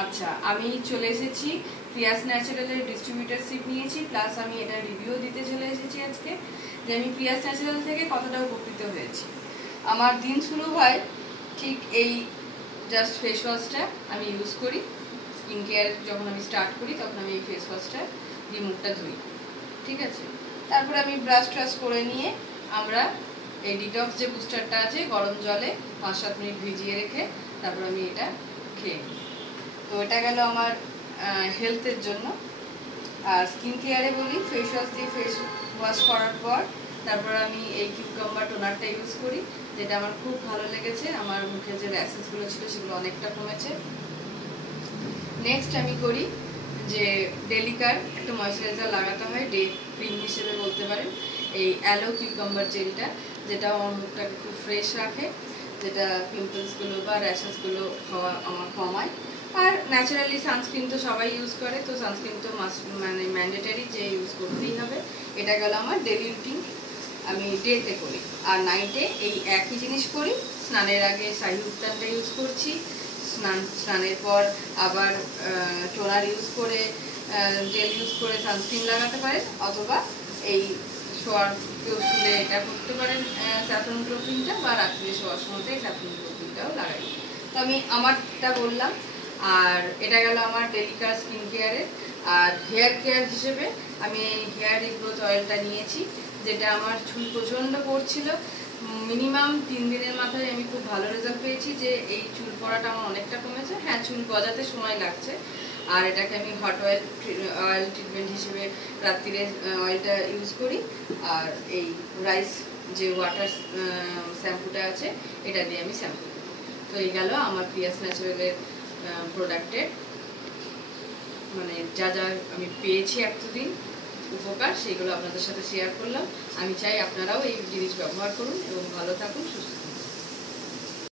আচ্ছা, আমি চলে এসেছি প্রিয়াস ন্যাচারালের ডিস্ট্রিবিউটারশিপ নিয়েছি, প্লাস আমি এটা রিভিউ দিতে চলে এসেছি আজকে যে আমি প্রিয়াস ন্যাচারাল থেকে কতটা উপকৃত হয়েছি। আমার দিন শুরু হয় ঠিক এই জাস্ট ফেস ওয়াশটা আমি ইউজ করি। স্কিন কেয়ার যখন আমি স্টার্ট করি তখন আমি এই ফেস ওয়াশটা দিয়ে মুখটা ধুই, ঠিক আছে। তারপরে আমি ব্রাশ ট্রাশ করে নিয়ে আমরা এই ডিটক্স যে বুস্টারটা আছে গরম জলে 5-7 মিনিট ভিজিয়ে রেখে তারপর আমি এটা খেয়ে নিই। তো এটা গেল আমার হেলথের জন্য। আর স্কিন কেয়ারে বলি, ফেস ওয়াশ দিয়ে ফেস ওয়াশ করার পর তারপর আমি এই কিউকাম্বার টোনারটা ইউজ করি, যেটা আমার খুব ভালো লেগেছে। আমার মুখে যে র্যাশেসগুলো ছিল সেগুলো অনেকটা কমেছে। নেক্সট আমি করি যে ডেলিকার একটা ময়শ্চারাইজার লাগাতে হয়, ডে ক্রিম হিসেবে বলতে পারেন, এই অ্যালো কিউকাম্বার জেলটা, যেটা আমার মুখটাকে খুব ফ্রেশ রাখে, যেটা পিম্পলসগুলো বা র্যাশেসগুলো হওয়া আমার কমায়। আর ন্যাচারালি সানস্ক্রিন তো সবাই ইউজ করে, তো সানস্ক্রিন তো মানে ম্যান্ডেটারি যে ইউজ করতেই হবে। এটা গেল আমার ডেলি রুটিন, আমি ডেতে করি। আর নাইটে এই একই জিনিস করি। স্নানের আগে শাহি উত্তানটা ইউজ করছি, স্নানের পর আবার টোনার ইউজ করে জেল ইউজ করে সানস্ক্রিন লাগাতে পারেন, অথবা এই শোয়ার কেউ শুলে এটা করতে পারেন স্যাফরন গ্লো ক্রিমটা, বা রাত্রে শোয়ার সময়তে স্যাফরন গ্লো ক্রিমটাও লাগাই। তো আমি আমারটা বললাম। আর এটা গেল আমার ডেলিকার স্কিন কেয়ারের। আর হেয়ার কেয়ার হিসেবে আমি এই হেয়ার রিগ্রোথ অয়েলটা নিয়েছি, যেটা আমার চুল প্রচণ্ড পড়ছিল। মিনিমাম 3 দিনের মাথায় আমি খুব ভালো রেজাল্ট পেয়েছি যে এই চুল পড়াটা আমার অনেকটা কমেছে। হ্যাঁ, চুল গজাতে সময় লাগছে। আর এটাকে আমি হট অয়েল ট্রিটমেন্ট হিসেবে রাত্রিরে অয়েলটা ইউজ করি। আর এই রাইস যে ওয়াটার শ্যাম্পুটা আছে এটা দিয়ে আমি শ্যাম্পু করি। তো এই গেল আমার প্রিয়াস ন্যাচারালের প্রোডাক্টের মানে যা যা আমি পেয়েছি এতদিন উপকার, সেগুলো আপনাদের সাথে শেয়ার করলাম। আমি চাই আপনারাও এই জিনিস ব্যবহার করুন এবং ভালো থাকুন, সুস্থ থাকুন।